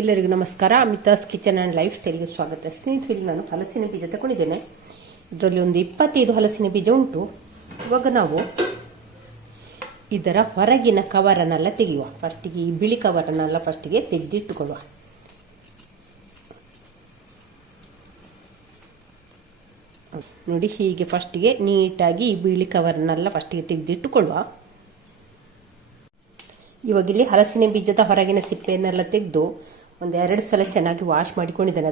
ಎಲ್ಲರಿಗೂ ನಮಸ್ಕಾರ. Amitha's kitchen and life ಸ್ಟೈಲ್ಗೆ ಸ್ವಾಗತ. ಸ್ನೇಹಿತರೆ, ನಾನು ಹಲಸಿನ ಬೀಜ ತಗೊಂಡಿದ್ದೇನೆ. ಇದರಲ್ಲಿ ಒಂದು 25 ಹಲಸಿನ ಬೀಜ ಉಂಟು. ಇವಾಗ ನಾವು ಇದರ ಹೊರಗಿನ ಕವರನ್ನೆಲ್ಲ ತೆಗೆಯುವ. ಫಸ್ಟಿಗೆ ಈ ಬಿಳಿ ಕವರನ್ನೆಲ್ಲ ಫಸ್ಟಿಗೆ ತೆಗೆದಿಟ್ಟುಕೊಳ್ಳುವ. ನೋಡಿ, ಹೀಗೆ ಫಸ್ಟಿಗೆ ನೀಟಾಗಿ ಈ ಬಿಳಿ ಕವರನ್ನೆಲ್ಲ ಫಸ್ಟಿಗೆ ತೆಗೆದಿಟ್ಟುಕೊಳ್ಳುವ. ಇವಾಗ ಇಲ್ಲಿ ಹಲಸಿನ ಬೀಜದ ಹೊರಗಿನ ಸಿಪ್ಪೆಯನ್ನೆಲ್ಲ ತೆಗೆದು ಒಂದು 2 ಸಲ ಚೆನ್ನಾಗಿ ವಾಶ್ ಮಾಡಿಕೊಂಡಿದ್ದೇನೆ.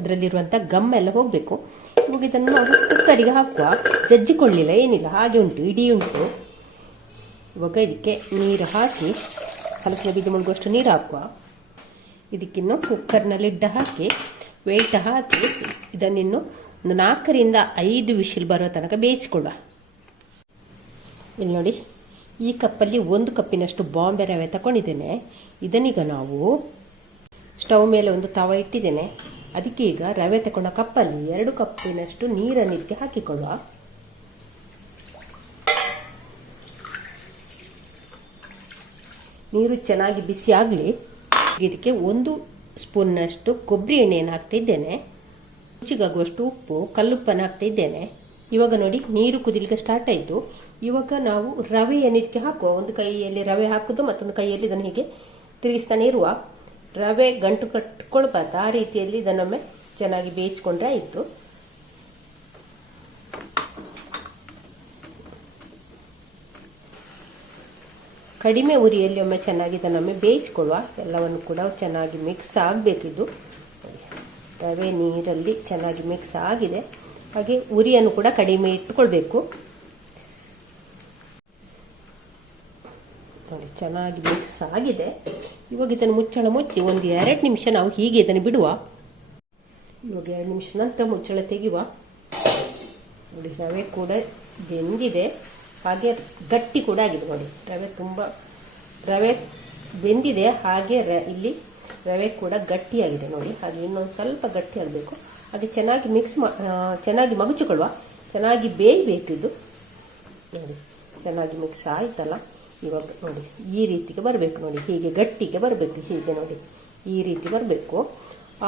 ಅದರಲ್ಲಿರುವಂಥ ಗಮ್ಮೆಲ್ಲ ಹೋಗಬೇಕು. ಇವಾಗ ಇದನ್ನು ನಾವು ಕುಕ್ಕರಿಗೆ ಹಾಕುವ. ಜಜ್ಜಿಕೊಳ್ಳಿಲ್ಲ, ಏನಿಲ್ಲ, ಹಾಗೆ ಉಂಟು, ಇಡೀ ಉಂಟು. ಇವಾಗ ಇದಕ್ಕೆ ನೀರು ಹಾಕಿ, ಹಲಸಿನ ಬೀಜ ಮುಳುಗುವಷ್ಟು ನೀರು ಹಾಕುವ. ಇದಕ್ಕಿನ್ನು ಕುಕ್ಕರ್ನಲ್ಲಿ ಲಿಡ್ ಹಾಕಿ ವೆಯ್ಟ್ ಹಾಕಿ ಇದನ್ನಿನ್ನು ಒಂದು 4 ರಿಂದ 5 ವಿಶಿಲ್ ಬರೋ ತನಕ ಬೇಯಿಸಿಕೊಳ್ಳುವ. ಇಲ್ಲಿ ನೋಡಿ, ಈ ಕಪ್ಪಲ್ಲಿ 1 ಕಪ್ಪಿನಷ್ಟು ಬಾಂಬೆ ರವೆ ತಗೊಂಡಿದ್ದೇನೆ. ಇದನ್ನೀಗ ನಾವು ಸ್ಟವ್ ಮೇಲೆ ಒಂದು ತವ ಇಟ್ಟಿದ್ದೇನೆ. ಅದಕ್ಕೆ ಈಗ ರವೆ ತಗೊಂಡ ಕಪ್ಪಲ್ಲಿ 2 ಕಪ್ಪಿನಷ್ಟು ನೀರನ್ನು ಇದಕ್ಕೆ ಹಾಕಿಕೊಳ್ಳುವ. ನೀರು ಚೆನ್ನಾಗಿ ಬಿಸಿ ಆಗಲಿ. ಇದಕ್ಕೆ 1 ಸ್ಪೂನ್ನಷ್ಟು ಕೊಬ್ಬರಿ ಎಣ್ಣೆಯನ್ನು ಹಾಕ್ತಾ ಇದ್ದೇನೆ. ರುಚಿಗಾಗುವಷ್ಟು ಉಪ್ಪು, ಕಲ್ಲುಪ್ಪನ್ನು ಹಾಕ್ತಾ ಇದ್ದೇನೆ. ಇವಾಗ ನೋಡಿ, ನೀರು ಕುದಿಲಿಕ್ಕೆ ಸ್ಟಾರ್ಟ್ ಆಯಿತು. ಇವಾಗ ನಾವು ರವೆಯನ್ನು ಇದಕ್ಕೆ ಹಾಕುವ. ಒಂದು ಕೈಯಲ್ಲಿ ರವೆ ಹಾಕುದು, ಮತ್ತೊಂದು ಕೈಯಲ್ಲಿ ಇದನ್ನು ಹೀಗೆ ತಿರುಗಿಸ್ತಾನೆ ಇರುವ. ರವೆ ಗಂಟು ಕಟ್ಕೊಳ್ಬಾರ್ದು, ಆ ರೀತಿಯಲ್ಲಿ ಇದನ್ನೊಮ್ಮೆ ಚೆನ್ನಾಗಿ ಬೇಯಿಸ್ಕೊಂಡ್ರೆ ಆಯಿತು. ಕಡಿಮೆ ಉರಿಯಲ್ಲಿ ಒಮ್ಮೆ ಚೆನ್ನಾಗಿ ಇದನ್ನೊಮ್ಮೆ ಬೇಯಿಸ್ಕೊಳ್ಳುವ. ಎಲ್ಲವನ್ನು ಕೂಡ ಚೆನ್ನಾಗಿ ಮಿಕ್ಸ್ ಆಗಬೇಕಿದ್ದು. ರವೆ ನೀರಲ್ಲಿ ಚೆನ್ನಾಗಿ ಮಿಕ್ಸ್ ಆಗಿದೆ. ಹಾಗೆ ಉರಿಯನ್ನು ಕೂಡ ಕಡಿಮೆ ಇಟ್ಟುಕೊಳ್ಬೇಕು. ನೋಡಿ, ಚೆನ್ನಾಗಿ ಮಿಕ್ಸ್ ಆಗಿದೆ. ಇವಾಗ ಇದನ್ನು ಮುಚ್ಚಳ ಮುಚ್ಚಿ ಒಂದು 2 ನಿಮಿಷ ನಾವು ಹೀಗೆ ಇದನ್ನು ಬಿಡುವ. ಇವಾಗ 2 ನಿಮಿಷ ನಂತರ ಮುಚ್ಚಳ ತೆಗೆಯುವ. ನೋಡಿ, ರವೆ ಕೂಡ ಬೆಂದಿದೆ, ಹಾಗೆ ಗಟ್ಟಿ ಕೂಡ ಆಗಿದೆ. ನೋಡಿ, ರವೆ ಬೆಂದಿದೆ, ಹಾಗೆ ಇಲ್ಲಿ ರವೆ ಕೂಡ ಗಟ್ಟಿಯಾಗಿದೆ. ನೋಡಿ, ಹಾಗೆ ಇನ್ನೊಂದು ಸ್ವಲ್ಪ ಗಟ್ಟಿ ಆಗಬೇಕು. ಹಾಗೆ ಚೆನ್ನಾಗಿ ಮಗುಚಿಕೊಳ್ಳುವ. ಚೆನ್ನಾಗಿ ಬೇಯಬೇಕಿದ್ದು. ನೋಡಿ, ಚೆನ್ನಾಗಿ ಮಿಕ್ಸ್ ಆಯ್ತಲ್ಲ. ಇವಾಗ ನೋಡಿ, ಈ ರೀತಿಗೆ ಬರಬೇಕು. ನೋಡಿ, ಹೀಗೆ ಗಟ್ಟಿಗೆ ಬರಬೇಕು. ಹೀಗೆ ನೋಡಿ, ಈ ರೀತಿ ಬರಬೇಕು.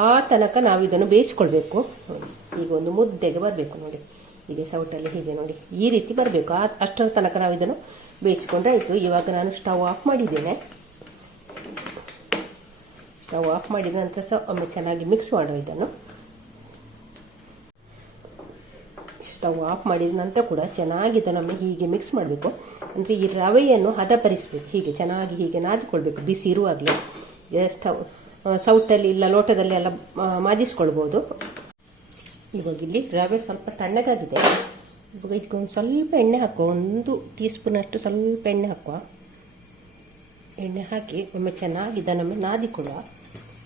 ಆ ತನಕ ನಾವು ಇದನ್ನು ಬೇಯಿಸ್ಕೊಳ್ಬೇಕು. ನೋಡಿ, ಈಗ ಒಂದು ಮುದ್ದೆಗೆ ಬರಬೇಕು. ನೋಡಿ, ಹೀಗೆ ಸೌಟಲ್ಲಿ ಹೀಗೆ ನೋಡಿ, ಈ ರೀತಿ ಬರಬೇಕು. ಅಷ್ಟರ ತನಕ ನಾವು ಇದನ್ನು ಬೇಯಿಸ್ಕೊಂಡ್ರೆ ಆಯಿತು. ಇವಾಗ ನಾನು ಸ್ಟವ್ ಆಫ್ ಮಾಡಿದ್ದೇನೆ. ಸ್ಟವ್ ಆಫ್ ಮಾಡಿದ ನಂತರ ಸಹ ಒಮ್ಮೆ ಚೆನ್ನಾಗಿ ಮಿಕ್ಸ್ ಮಾಡುವ. ಇದನ್ನು ಸ್ಟವ್ ಆಫ್ ಮಾಡಿದ ನಂತರ ಕೂಡ ಚೆನ್ನಾಗಿ ಇದನ್ನು ಹೀಗೆ ಮಿಕ್ಸ್ ಮಾಡಬೇಕು. ಅಂದರೆ ಈ ರವೆಯನ್ನು ಹದಪರಿಸಬೇಕು. ಹೀಗೆ ಚೆನ್ನಾಗಿ ಹೀಗೆ ನಾದಿಕೊಳ್ಬೇಕು, ಬಿಸಿ ಇರುವಾಗಲೇ. ಸೌಟಲ್ಲಿ ಇಲ್ಲ ಲೋಟದಲ್ಲಿ ಎಲ್ಲ ಮಾದಿಸ್ಕೊಳ್ಬೋದು. ಇವಾಗ ಇಲ್ಲಿ ರವೆ ಸ್ವಲ್ಪ ತಣ್ಣಗಾಗಿದೆ. ಇವಾಗ ಇದಕ್ಕೆ ಒಂದು ಸ್ವಲ್ಪ ಎಣ್ಣೆ ಹಾಕುವ. 1 ಟೀ ಸ್ಪೂನಷ್ಟು ಸ್ವಲ್ಪ ಎಣ್ಣೆ ಹಾಕುವ. ಎಣ್ಣೆ ಹಾಕಿ ಒಮ್ಮೆ ಚೆನ್ನಾಗಿ ಇದನ್ನೊಮ್ಮೆ ನಾದಿಕೊಳ್ಳುವ.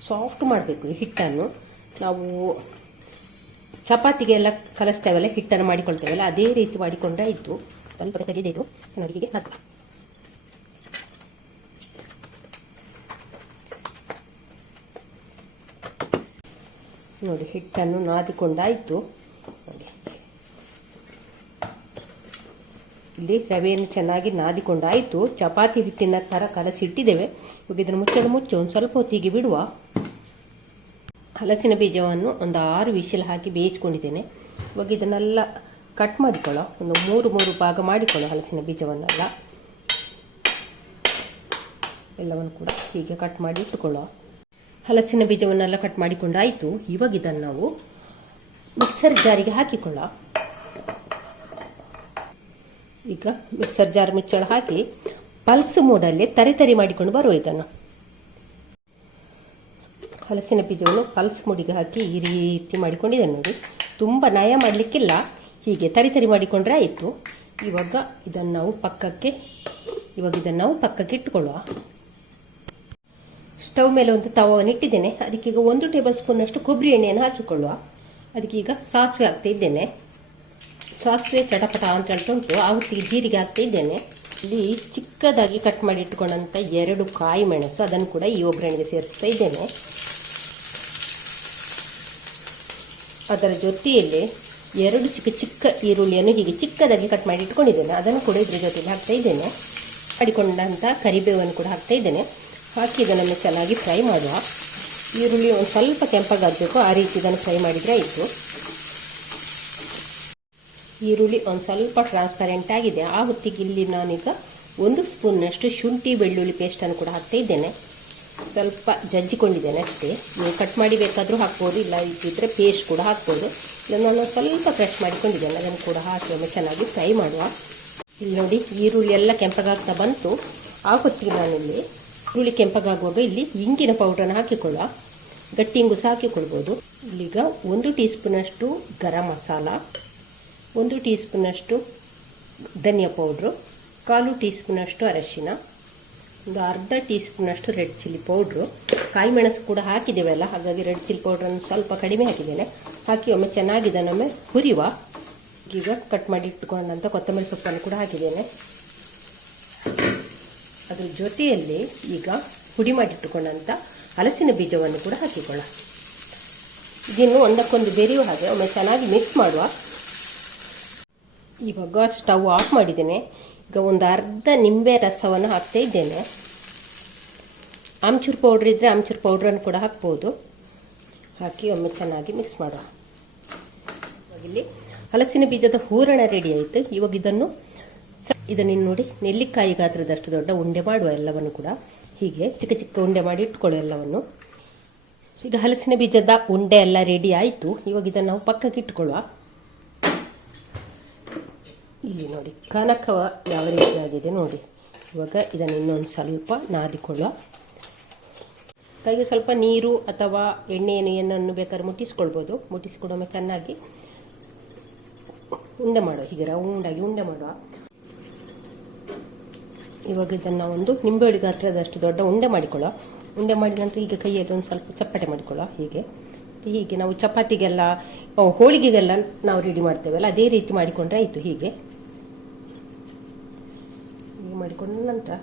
ಸಾಫ್ಟ್ ಮಾಡಬೇಕು ಈ ಹಿಟ್ಟನ್ನು. ನಾವು ಚಪಾತಿಗೆ ಎಲ್ಲ ಕಲಿಸ್ತೇವಲ್ಲ, ಹಿಟ್ಟನ್ನು ಮಾಡಿಕೊಳ್ತೇವಲ್ಲ, ಅದೇ ರೀತಿ ಮಾಡಿಕೊಂಡ್ರೆ ಆಯಿತು. ಸ್ವಲ್ಪ ತೆಗೆದು ಚೆನ್ನಾಗಿ ಹೀಗೆ ಹಾಕುವ. ನೋಡಿ, ಹಿಟ್ಟನ್ನು ನಾದಿಕೊಂಡಾಯಿತು. ನೋಡಿ, ಇಲ್ಲಿ ರವೆಯನ್ನು ಚೆನ್ನಾಗಿ ನಾದಿಕೊಂಡಾಯಿತು. ಚಪಾತಿ ಹಿಟ್ಟಿನ ಥರ ಕಲಸಿಟ್ಟಿದ್ದೇವೆ. ಇವಾಗ ಇದನ್ನು ಮುಚ್ಚಳ ಮುಚ್ಚಿ ಒಂದು ಸ್ವಲ್ಪ ಹೊತ್ತಿಗೆ ಬಿಡುವ. ಹಲಸಿನ ಬೀಜವನ್ನು ಒಂದು 6 ವಿಶಿಲ್ ಹಾಕಿ ಬೇಯಿಸ್ಕೊಂಡಿದ್ದೇನೆ. ಇವಾಗ ಇದನ್ನೆಲ್ಲ ಕಟ್ ಮಾಡಿಕೊಳ್ಳೋ. ಒಂದು 3 ಭಾಗ ಮಾಡಿಕೊಳ್ಳೋ ಹಲಸಿನ ಬೀಜವನ್ನೆಲ್ಲ. ಎಲ್ಲವನ್ನು ಕೂಡ ಹೀಗೆ ಕಟ್ ಮಾಡಿ ಇಟ್ಟುಕೊಳ್ಳೋ. ಹಲಸಿನ ಬೀಜವನ್ನೆಲ್ಲ ಕಟ್ ಮಾಡಿಕೊಂಡಾಯಿತು. ಇವಾಗ ಇದನ್ನು ನಾವು ಮಿಕ್ಸರ್ ಜಾರಿಗೆ ಹಾಕಿಕೊಳ್ಳೋ. ಈಗ ಮಿಕ್ಸರ್ ಜಾರ್ ಮುಚ್ಚಳ ಹಾಕಿ ಪಲ್ಸ್ ಮೋಡಲ್ಲಿ ತರಿ ಮಾಡಿಕೊಂಡು ಬರುವ. ಇದನ್ನು ಹಲಸಿನ ಬೀಜವನ್ನು ಪಲ್ಸ್ ಮೂಡಿಗೆ ಹಾಕಿ ಈ ರೀತಿ ಮಾಡಿಕೊಂಡಿದ್ದೇನೆ. ನೋಡಿ, ತುಂಬ ನಯ ಮಾಡಲಿಕ್ಕಿಲ್ಲ, ಹೀಗೆ ತರಿ ಮಾಡಿಕೊಂಡ್ರೆ ಆಯಿತು. ಇವಾಗ ಇದನ್ನು ನಾವು ಪಕ್ಕಕ್ಕೆ ಇಟ್ಟುಕೊಳ್ಳುವ. ಸ್ಟವ್ ಮೇಲೆ ಒಂದು ತವವನ್ನು ಇಟ್ಟಿದ್ದೇನೆ. ಅದಕ್ಕೀಗ 1 ಟೇಬಲ್ ಸ್ಪೂನ್ನಷ್ಟು ಕೊಬ್ಬರಿ ಎಣ್ಣೆಯನ್ನು ಹಾಕಿಕೊಳ್ಳುವ. ಅದಕ್ಕೀಗ ಸಾಸಿವೆ ಹಾಕ್ತಾ ಇದ್ದೇನೆ. ಸಾಸಿವೆ ಚಟಪಟ ಅಂತ ಹೇಳ್ತುಂಟು. ಆ ಹೊತ್ತಿಗೆ ಜೀರಿಗೆ ಹಾಕ್ತಾ ಇದ್ದೇನೆ. ಇಲ್ಲಿ ಚಿಕ್ಕದಾಗಿ ಕಟ್ ಮಾಡಿ ಇಟ್ಟುಕೊಂಡಂಥ 2 ಕಾಯಿ ಮೆಣಸು, ಅದನ್ನು ಕೂಡ ಈ ಒಗ್ಗರಣೆಗೆ ಸೇರಿಸ್ತಾ ಇದ್ದೇನೆ. ಅದರ ಜೊತೆಯಲ್ಲಿ 2 ಚಿಕ್ಕ ಈರುಳ್ಳಿಯನ್ನು ಹೀಗೆ ಚಿಕ್ಕದಾಗಿ ಕಟ್ ಮಾಡಿ ಇಟ್ಕೊಂಡಿದ್ದೇನೆ. ಅದನ್ನು ಕೂಡ ಇದ್ರ ಜೊತೆಲಿ ಹಾಕ್ತಾ ಇದ್ದೇನೆ. ಮಾಡಿಕೊಂಡಂಥ ಕರಿಬೇವನ್ನು ಕೂಡ ಹಾಕ್ತಾ ಇದ್ದೇನೆ. ಹಾಕಿ ಇದನ್ನು ಚೆನ್ನಾಗಿ ಫ್ರೈ ಮಾಡುವ. ಈರುಳ್ಳಿ ಒಂದು ಸ್ವಲ್ಪ ಕೆಂಪಗಾಗಬೇಕು, ಆ ರೀತಿ ಇದನ್ನು ಫ್ರೈ ಮಾಡಿದರೆ ಆಯಿತು. ಈರುಳ್ಳಿ ಒಂದು ಸ್ವಲ್ಪ ಟ್ರಾನ್ಸ್ಪರೆಂಟ್ ಆಗಿದೆ. ಆ ಹೊತ್ತಿಗೆ ಇಲ್ಲಿ ನಾನೀಗ 1 ಸ್ಪೂನ್ನಷ್ಟು ಶುಂಠಿ ಬೆಳ್ಳುಳ್ಳಿ ಪೇಸ್ಟನ್ನು ಕೂಡ ಹಾಕ್ತಾ ಇದ್ದೇನೆ. ಸ್ವಲ್ಪ ಜಜ್ಜಿಕೊಂಡಿದ್ದೇನೆ ಅಷ್ಟೇ. ನೀವು ಕಟ್ ಮಾಡಿ ಬೇಕಾದರೂ ಹಾಕ್ಬೋದು, ಇಲ್ಲ ಇದ್ದಿದ್ರೆ ಪೇಸ್ಟ್ ಕೂಡ ಹಾಕ್ಬೋದು. ಇಲ್ಲ ನಾನು ಸ್ವಲ್ಪ ಕ್ರಷ್ ಮಾಡಿಕೊಂಡಿದ್ದೇನೆ, ಅದನ್ನು ಕೂಡ ಹಾಕಿ ಒಮ್ಮೆ ಚೆನ್ನಾಗಿ ಫ್ರೈ ಮಾಡುವ. ಇಲ್ಲಿ ನೋಡಿ ಈರುಳ್ಳಿ ಎಲ್ಲ ಕೆಂಪಗಾಗ್ತಾ ಬಂತು. ಆ ಹೊತ್ತಿಗೆ ನಾನಿಲ್ಲಿ ಈರುಳ್ಳಿ ಕೆಂಪಗಾಗುವಾಗ ಇಲ್ಲಿ ಇಂಗಿನ ಪೌಡ್ರನ್ನು ಹಾಕಿಕೊಳ್ಳುವ. ಗಟ್ಟಿ ಇಂಗು ಸಹ ಹಾಕಿಕೊಳ್ಬೋದು. ಇಲ್ಲಿಗ 1 ಟೀ ಸ್ಪೂನಷ್ಟು ಗರಂ ಮಸಾಲ, 1 ಟೀ ಸ್ಪೂನಷ್ಟು ಧನಿಯಾ ಪೌಡ್ರು, 1/4 ಟೀ ಸ್ಪೂನಷ್ಟು ಅರಶಿನ, ಒಂದು ಅರ್ಧ ಟೀ ಸ್ಪೂನಷ್ಟು ರೆಡ್ ಚಿಲ್ಲಿ ಪೌಡ್ರು. ಕಾಯಿ ಮೆಣಸು ಕೂಡ ಹಾಕಿದ್ದೇವಲ್ಲ, ಹಾಗಾಗಿ ರೆಡ್ ಚಿಲ್ಲಿ ಪೌಡ್ರನ್ನು ಸ್ವಲ್ಪ ಕಡಿಮೆ ಹಾಕಿದ್ದೇನೆ. ಹಾಕಿ ಒಮ್ಮೆ ಚೆನ್ನಾಗಿ ಇದನ್ನೊಮ್ಮೆ ಹುರಿಯುವ. ಈಗ ಕಟ್ ಮಾಡಿ ಇಟ್ಟುಕೊಂಡಂಥ ಕೊತ್ತಂಬರಿ ಸೊಪ್ಪನ್ನು ಕೂಡ ಹಾಕಿದ್ದೇನೆ. ಅದರ ಜೊತೆಯಲ್ಲಿ ಈಗ ಪುಡಿ ಮಾಡಿಟ್ಟುಕೊಂಡಂಥ ಹಲಸಿನ ಬೀಜವನ್ನು ಕೂಡ ಹಾಕಿಕೊಳ್ಳ. ಇದನ್ನು ಒಂದಕ್ಕೊಂದು ಬೆರೆಯುವ ಹಾಗೆ ಒಮ್ಮೆ ಚೆನ್ನಾಗಿ ಮಿಕ್ಸ್ ಮಾಡುವ. ಇವಾಗ ಸ್ಟವ್ ಆಫ್ ಮಾಡಿದ್ದೇನೆ. ಈಗ ಒಂದು ಅರ್ಧ ನಿಂಬೆ ರಸವನ್ನು ಹಾಕ್ತಾ ಇದ್ದೇನೆ. ಆಮ್ಚೂರ್ ಪೌಡ್ರ್ ಇದ್ದರೆ ಆಮ್ಚೂರ್ ಪೌಡ್ರನ್ನು ಕೂಡ ಹಾಕ್ಬೋದು. ಹಾಕಿ ಒಮ್ಮೆ ಚೆನ್ನಾಗಿ ಮಿಕ್ಸ್ ಮಾಡುವ. ಇಲ್ಲಿ ಹಲಸಿನ ಬೀಜದ ಹೂರಣ ರೆಡಿ ಆಯಿತು. ಇವಾಗ ಇದನ್ನು ನೋಡಿ ನೆಲ್ಲಿಕಾಯಿ ಗಾತ್ರದಷ್ಟು ದೊಡ್ಡ ಉಂಡೆ ಮಾಡುವ. ಎಲ್ಲವನ್ನು ಕೂಡ ಹೀಗೆ ಚಿಕ್ಕ ಚಿಕ್ಕ ಉಂಡೆ ಮಾಡಿ ಇಟ್ಕೊಳ್ಳೋ ಎಲ್ಲವನ್ನು. ಈಗ ಹಲಸಿನ ಬೀಜದ ಉಂಡೆ ಎಲ್ಲ ರೆಡಿ ಆಯಿತು. ಇವಾಗ ಇದನ್ನು ನಾವು ಪಕ್ಕಕ್ಕೆ ಇಟ್ಕೊಳ್ಳುವ. ಇಲ್ಲಿ ನೋಡಿ ಕನಕ ಯಾವ ರೀತಿ ಆಗಿದೆ ನೋಡಿ. ಇವಾಗ ಇದನ್ನು ಇನ್ನೊಂದು ಸ್ವಲ್ಪ ನಾದಿಕೊಳ್ಳುವ. ಕೈಗೆ ಸ್ವಲ್ಪ ನೀರು ಅಥವಾ ಎಣ್ಣೆಯನ್ನು ಬೇಕಾದ್ರೆ ಮುಟ್ಟಿಸ್ಕೊಳ್ಬೋದು. ಮುಟ್ಟಿಸ್ಕೊಡೊಮ್ಮೆ ಚೆನ್ನಾಗಿ ಉಂಡೆ ಮಾಡುವ. ಹೀಗೆ ರೌಂಡಾಗಿ ಉಂಡೆ ಮಾಡುವ. ಇವಾಗ ಇದನ್ನು ಒಂದು ನಿಂಬೆಹಳ್ಳಿ ಗಾತ್ರದಷ್ಟು ದೊಡ್ಡ ಉಂಡೆ ಮಾಡಿಕೊಳ್ಳುವ. ಉಂಡೆ ಮಾಡಿದ ನಂತರ ಈಗ ಕೈಯಲ್ಲಿ ಒಂದು ಸ್ವಲ್ಪ ಚಪ್ಪಟೆ ಮಾಡಿಕೊಳ್ಳುವ. ಹೀಗೆ ನಾವು ಚಪಾತಿಗೆಲ್ಲ ಹೋಳಿಗೆಗೆಲ್ಲ ನಾವು ರೆಡಿ ಮಾಡ್ತೇವಲ್ಲ, ಅದೇ ರೀತಿ ಮಾಡಿಕೊಂಡ್ರೆ ಆಯಿತು. ಹೀಗೆ ಮಾಡಿಕೊಂಡ ನಂತರ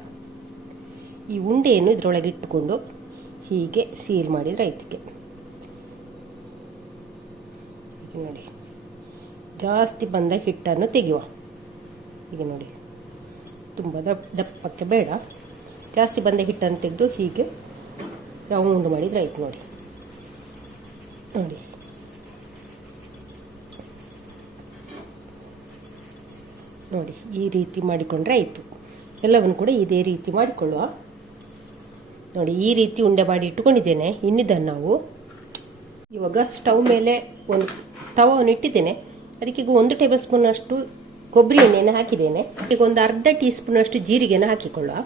ಈ ಉಂಡೆಯನ್ನು ಇದರೊಳಗೆ ಇಟ್ಟುಕೊಂಡು ಹೀಗೆ ಸೀಲ್ ಮಾಡಿದರೆ ಆಯ್ತು. ನೋಡಿ ಜಾಸ್ತಿ ಬಂದ ಹಿಟ್ಟನ್ನು ತೆಗೆಯುವ. ಈಗ ನೋಡಿ ತುಂಬ ದಪ್ಪಕ್ಕೆ ಬೇಡ, ಜಾಸ್ತಿ ಬಂದ ಹಿಟ್ಟನ್ನು ತೆಗೆದು ಹೀಗೆ ರೌಂಡ್ ಮಾಡಿದರೆ ಆಯ್ತು. ನೋಡಿ ನೋಡಿ ನೋಡಿ ಈ ರೀತಿ ಮಾಡಿಕೊಂಡ್ರೆ ಆಯಿತು. ಎಲ್ಲವನ್ನು ಕೂಡ ಇದೇ ರೀತಿ ಮಾಡಿಕೊಳ್ಳುವ. ನೋಡಿ ಈ ರೀತಿ ಉಂಡೆ ಮಾಡಿ ಇಟ್ಟುಕೊಂಡಿದ್ದೇನೆ. ಇನ್ನಿದ್ದನ್ನು ನಾವು ಇವಾಗ ಸ್ಟವ್ ಮೇಲೆ ಒಂದು ತವವನ್ನು ಇಟ್ಟಿದ್ದೇನೆ. ಅದಕ್ಕೆ ಈಗ 1 ಟೇಬಲ್ ಸ್ಪೂನ್ ಅಷ್ಟು ಕೊಬ್ಬರಿ ಎಣ್ಣೆಯನ್ನು ಹಾಕಿದ್ದೇನೆ. ಈಗ ಒಂದು ಅರ್ಧ ಟೀ ಸ್ಪೂನ್ ಅಷ್ಟು ಜೀರಿಗೆಯನ್ನು ಹಾಕಿಕೊಳ್ಳುವ.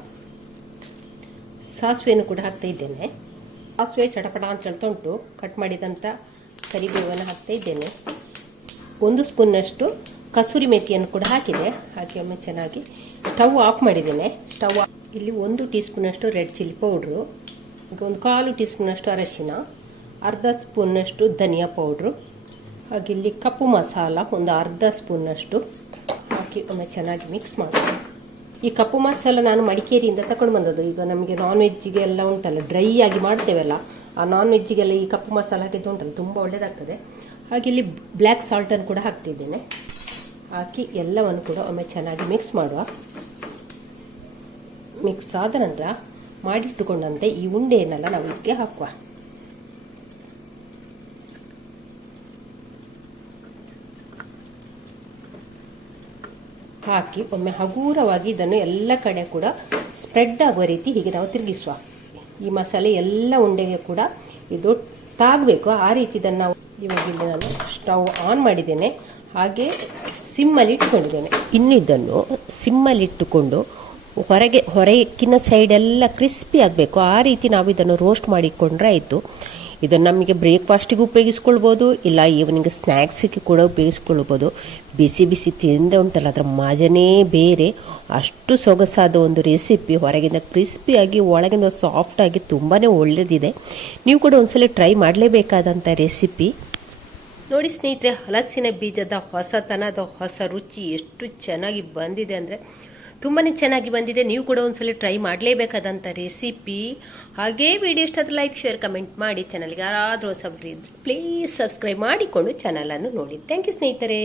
ಸಾಸಿವೆಯನ್ನು ಕೂಡ ಹಾಕ್ತಾ ಇದ್ದೇನೆ. ಸಾಸಿವೆ ಚಟಪಟ ಅಂತ ಹೇಳ್ತಾ ಉಂಟು. ಕಟ್ ಮಾಡಿದಂಥ ಕರಿಬೇವನ್ನು ಹಾಕ್ತಾ ಇದ್ದೇನೆ. 1 ಸ್ಪೂನ್ನಷ್ಟು ಕಸೂರಿ ಮೆಥಿಯನ್ನು ಕೂಡ ಹಾಕಿದೆ. ಹಾಕಿ ಒಮ್ಮೆ ಚೆನ್ನಾಗಿ ಸ್ಟವ್ ಆಫ್ ಮಾಡಿದ್ದೇನೆ. ಇಲ್ಲಿ 1 ಟೀ ಸ್ಪೂನಷ್ಟು ರೆಡ್ ಚಿಲ್ಲಿ ಪೌಡ್ರು, ಈಗ ಒಂದು 1/4 ಟೀ ಸ್ಪೂನಷ್ಟು ಅರಶಿನ, ಅರ್ಧ ಸ್ಪೂನ್ನಷ್ಟು ಧನಿಯಾ ಪೌಡ್ರು, ಹಾಗೆ ಇಲ್ಲಿ ಕಪ್ಪು ಮಸಾಲ ಒಂದು ಅರ್ಧ ಸ್ಪೂನ್ನಷ್ಟು ಹಾಕಿ ಒಮ್ಮೆ ಚೆನ್ನಾಗಿ ಮಿಕ್ಸ್ ಮಾಡಿ. ಈ ಕಪ್ಪು ಮಸಾಲ ನಾನು ಮಡಿಕೇರಿಯಿಂದ ತಗೊಂಡು ಬಂದದ್ದು. ಈಗ ನಮಗೆ ನಾನ್ ವೆಜ್ಜಿಗೆ ಎಲ್ಲ ಉಂಟಲ್ಲ, ಡ್ರೈ ಆಗಿ ಮಾಡ್ತೇವಲ್ಲ, ಆ ನಾನ್ ವೆಜ್ಜಿಗೆಲ್ಲ ಈ ಕಪ್ಪು ಮಸಾಲ ಹಾಕಿದ್ದು ಉಂಟಲ್ಲ, ತುಂಬ ಒಳ್ಳೆಯದಾಗ್ತದೆ. ಹಾಗೆ ಇಲ್ಲಿ ಬ್ಲ್ಯಾಕ್ ಸಾಲ್ಟನ್ನು ಕೂಡ ಹಾಕ್ತಿದ್ದೇನೆ. ಹಾಕಿ ಎಲ್ಲವನ್ನು ಕೂಡ ಒಮ್ಮೆ ಚೆನ್ನಾಗಿ ಮಿಕ್ಸ್ ಮಾಡುವ. ಮಿಕ್ಸ್ ಆದ ನಂತರ ಮಾಡಿಟ್ಟುಕೊಂಡಂತೆ ಈ ಉಂಡೆಯನ್ನೆಲ್ಲ ನಾವು ಇದಕ್ಕೆ ಹಾಕುವ. ಹಾಕಿ ಒಮ್ಮೆ ಹಗುರವಾಗಿ ಇದನ್ನು ಎಲ್ಲ ಕಡೆ ಕೂಡ ಸ್ಪ್ರೆಡ್ ಆಗುವ ರೀತಿ ಹೀಗೆ ನಾವು ತಿರುಗಿಸುವ. ಈ ಮಸಾಲೆ ಎಲ್ಲ ಉಂಡೆಗೆ ಕೂಡ ಇದು ತಾಗಬೇಕು. ಆ ರೀತಿ ಇದನ್ನು ನಾವು ಇವಾಗ ನಾನು ಸ್ಟವ್ ಆನ್ ಮಾಡಿದ್ದೇನೆ. ಹಾಗೆ ಸಿಮ್ಮಲ್ಲಿ ಇಟ್ಕೊಂಡಿದ್ದೇನೆ. ಇನ್ನು ಇದನ್ನು ಸಿಮ್ಮಲ್ಲಿ ಇಟ್ಟುಕೊಂಡು ಹೊರಗಿನ ಸೈಡ್ ಎಲ್ಲ ಕ್ರಿಸ್ಪಿ ಆಗಬೇಕು. ಆ ರೀತಿ ನಾವು ಇದನ್ನು ರೋಸ್ಟ್ ಮಾಡಿಕೊಂಡ್ರೆ ಆಯಿತು. ಇದನ್ನು ನಮಗೆ ಬ್ರೇಕ್ಫಾಸ್ಟಿಗೆ ಉಪಯೋಗಿಸ್ಕೊಳ್ಬೋದು, ಇಲ್ಲ ಈವ್ನಿಂಗ್ ಸ್ನ್ಯಾಕ್ಸಿಗೆ ಕೂಡ ಉಪಯೋಗಿಸ್ಕೊಳ್ಬೋದು. ಬಿಸಿ ಬಿಸಿ ತಿಂದರೆ ಉಂಟಲ್ಲ, ಅದರ ಮಜನೇ ಬೇರೆ. ಅಷ್ಟು ಸೊಗಸಾದ ಒಂದು ರೆಸಿಪಿ. ಹೊರಗಿಂದ ಕ್ರಿಸ್ಪಿಯಾಗಿ ಒಳಗಿಂದ ಸಾಫ್ಟಾಗಿ ತುಂಬಾ ಒಳ್ಳೆಯದಿದೆ. ನೀವು ಕೂಡ ಒಂದ್ಸಲ ಟ್ರೈ ಮಾಡಲೇಬೇಕಾದಂಥ ರೆಸಿಪಿ. ನೋಡಿ ಸ್ನೇಹಿತರೆ, ಹಲಸಿನ ಬೀಜದ ಹೊಸತನದ ಹೊಸ ರುಚಿ ಎಷ್ಟು ಚೆನ್ನಾಗಿ ಬಂದಿದೆ ಅಂದರೆ ತುಂಬಾ ಚೆನ್ನಾಗಿ ಬಂದಿದೆ. ನೀವು ಕೂಡ ಒಂದ್ಸಲ ಟ್ರೈ ಮಾಡಲೇಬೇಕಾದಂಥ ರೆಸಿಪಿ. ಹಾಗೇ ವಿಡಿಯೋ ಇಷ್ಟ ಆದರೆ ಲೈಕ್, ಶೇರ್, ಕಮೆಂಟ್ ಮಾಡಿ. ಚಾನಲ್ಗೆ ಯಾರಾದರೂ ಹೊಸಬ್ರು ಇದ್ರೆ ಪ್ಲೀಸ್ ಸಬ್ಸ್ಕ್ರೈಬ್ ಮಾಡಿಕೊಂಡು ಚಾನಲನ್ನು ನೋಡಿ. ಥ್ಯಾಂಕ್ ಯು ಸ್ನೇಹಿತರೆ.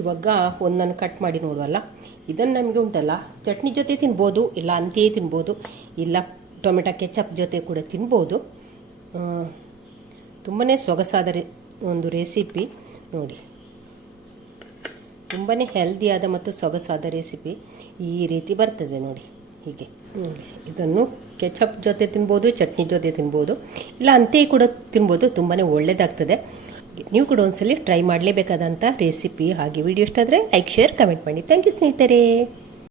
ಇವಾಗ ಒಂದನ್ನು ಕಟ್ ಮಾಡಿ ನೋಡುವಲ್ಲ, ಇದನ್ನು ನಮಗೆ ಉಂಟಲ್ಲ ಚಟ್ನಿ ಜೊತೆ ತಿನ್ಬೋದು, ಇಲ್ಲ ಅಂತೆಯೇ ತಿನ್ಬೋದು, ಇಲ್ಲ ಟೊಮೆಟೊ ಕೆಚಪ್ ಜೊತೆ ಕೂಡ ತಿನ್ಬೋದು. ತುಂಬಾ ಸೊಗಸಾದ ಒಂದು ರೆಸಿಪಿ ನೋಡಿ. ತುಂಬಾ ಹೆಲ್ದಿಯಾದ ಮತ್ತು ಸೊಗಸಾದ ರೆಸಿಪಿ ಈ ರೀತಿ ಬರ್ತದೆ ನೋಡಿ. ಹೀಗೆ ಇದನ್ನು ಕೆಚಪ್ ಜೊತೆ ತಿನ್ಬೋದು, ಚಟ್ನಿ ಜೊತೆ ತಿನ್ಬೋದು, ಇಲ್ಲ ಅಂತೆಯೇ ಕೂಡ ತಿನ್ಬೋದು. ತುಂಬಾ ಒಳ್ಳೆಯದಾಗ್ತದೆ. ನೀವು ಕೂಡ ಒಂದ್ಸಲಿ ಟ್ರೈ ಮಾಡಲೇಬೇಕಾದಂಥ ರೆಸಿಪಿ. ಹಾಗೆ ವಿಡಿಯೋ ಇಷ್ಟ ಆದರೆ ಲೈಕ್, ಶೇರ್, ಕಮೆಂಟ್ ಮಾಡಿ. ಥ್ಯಾಂಕ್ ಯು ಸ್ನೇಹಿತರೆ.